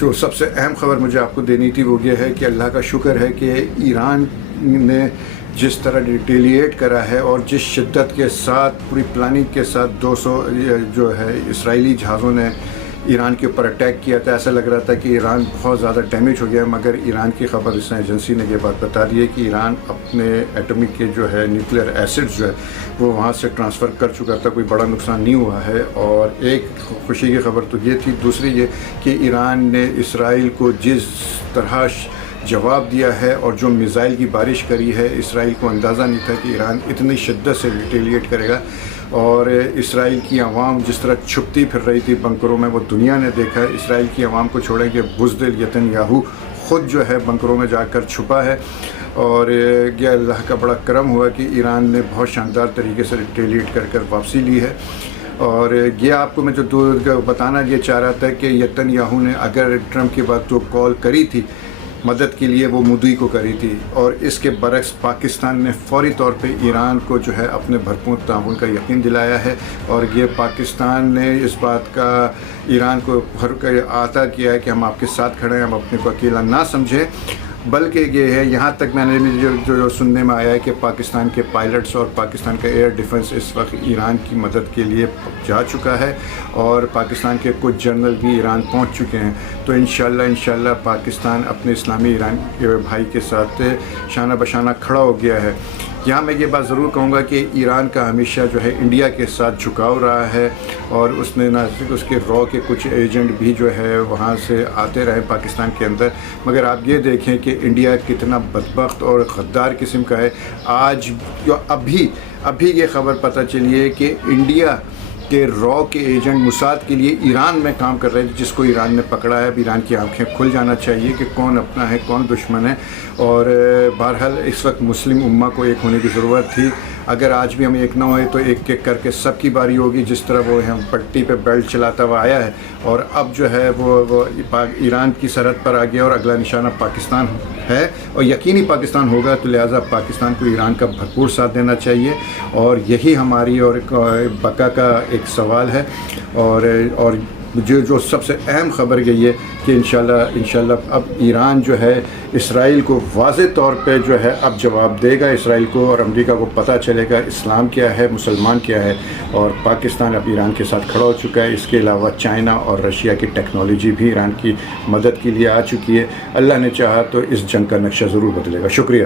جو سب سے اہم خبر مجھے آپ کو دینی تھی وہ یہ ہے کہ اللہ کا شکر ہے کہ ایران نے جس طرح ریٹیلیٹ کرا ہے اور جس شدت کے ساتھ پوری پلاننگ کے ساتھ 200 جو ہے اسرائیلی جہازوں نے ایران کے اوپر اٹیک کیا تھا، ایسا لگ رہا تھا کہ ایران بہت زیادہ ڈیمیج ہو گیا، مگر ایران کی خبر رساں ایجنسی نے یہ بات بتا دی ہے کہ ایران اپنے ایٹمک کے جو ہے نیوکلیئر ایسڈ جو ہے وہ وہاں سے ٹرانسفر کر چکا تھا، کوئی بڑا نقصان نہیں ہوا ہے۔ اور ایک خوشی کی خبر تو یہ تھی، دوسری یہ کہ ایران نے اسرائیل کو جس طرح جواب دیا ہے اور جو میزائل کی بارش کری ہے، اسرائیل کو اندازہ نہیں تھا کہ ایران اتنی شدت سے ریٹیلیٹ کرے گا، اور اسرائیل کی عوام جس طرح چھپتی پھر رہی تھی بنکروں میں وہ دنیا نے دیکھا ہے۔ اسرائیل کی عوام کو چھوڑیں کہ بزدل نتنیاہو خود جو ہے بنکروں میں جا کر چھپا ہے، اور یہ اللہ کا بڑا کرم ہوا کہ ایران نے بہت شاندار طریقے سے ریٹیلیٹ کر واپسی لی ہے۔ اور یہ آپ کو میں جو بتانا یہ چاہ رہا تھا کہ نتنیاہو نے اگر ٹرمپ کی بات جو کال کری تھی مدد کے لیے وہ مودی کو کری تھی، اور اس کے برعکس پاکستان نے فوری طور پہ ایران کو جو ہے اپنے بھرپور تعاون کا یقین دلایا ہے، اور یہ پاکستان نے اس بات کا ایران کو عطا کیا ہے کہ ہم آپ کے ساتھ کھڑے ہیں، ہم اپنے کو اکیلا نہ سمجھیں، بلکہ یہ ہے یہاں تک میں نے جو سننے میں آیا ہے کہ پاکستان کے پائلٹس اور پاکستان کا ایئر ڈیفنس اس وقت ایران کی مدد کے لیے جا چکا ہے، اور پاکستان کے کچھ جنرل بھی ایران پہنچ چکے ہیں۔ تو انشاءاللہ پاکستان اپنے اسلامی ایران کے بھائی کے ساتھ شانہ بشانہ کھڑا ہو گیا ہے۔ یہاں میں یہ بات ضرور کہوں گا کہ ایران کا ہمیشہ جو ہے انڈیا کے ساتھ جھکاؤ رہا ہے، اور اس نے نہ صرف اس کے رو کے کچھ ایجنٹ بھی جو ہے وہاں سے آتے رہے پاکستان کے اندر، مگر آپ یہ دیکھیں کہ انڈیا کتنا بدبخت اور غدار قسم کا ہے۔ آج جو ابھی یہ خبر پتہ چلی ہے کہ انڈیا کہ رو کے ایجنٹ موساد کے لیے ایران میں کام کر رہے ہیں، جس کو ایران نے پکڑا ہے۔ اب ایران کی آنکھیں کھل جانا چاہیے کہ کون اپنا ہے کون دشمن ہے، اور بہرحال اس وقت مسلم امہ کو ایک ہونے کی ضرورت تھی۔ اگر آج بھی ہم ایک نہ ہوئے تو ایک ایک کر کے سب کی باری ہوگی، جس طرح وہ ہم پٹی پہ بیلٹ چلاتا ہوا آیا ہے، اور اب جو ہے وہ ایران کی سرحد پر آ گیا، اور اگلا نشانہ پاکستان ہے، اور یقینی پاکستان ہوگا، تو لہٰذا پاکستان کو ایران کا بھرپور ساتھ دینا چاہیے، اور یہی ہماری اور بقا کا ایک سوال ہے۔ اور جو سب سے اہم خبر یہ ہے کہ انشاءاللہ اب ایران جو ہے اسرائیل کو واضح طور پہ جو ہے اب جواب دے گا، اسرائیل کو اور امریکہ کو پتہ چلے گا اسلام کیا ہے، مسلمان کیا ہے، اور پاکستان اب ایران کے ساتھ کھڑا ہو چکا ہے۔ اس کے علاوہ چائنا اور رشیا کی ٹیکنالوجی بھی ایران کی مدد کے لیے آ چکی ہے۔ اللہ نے چاہا تو اس جنگ کا نقشہ ضرور بدلے گا۔ شکریہ۔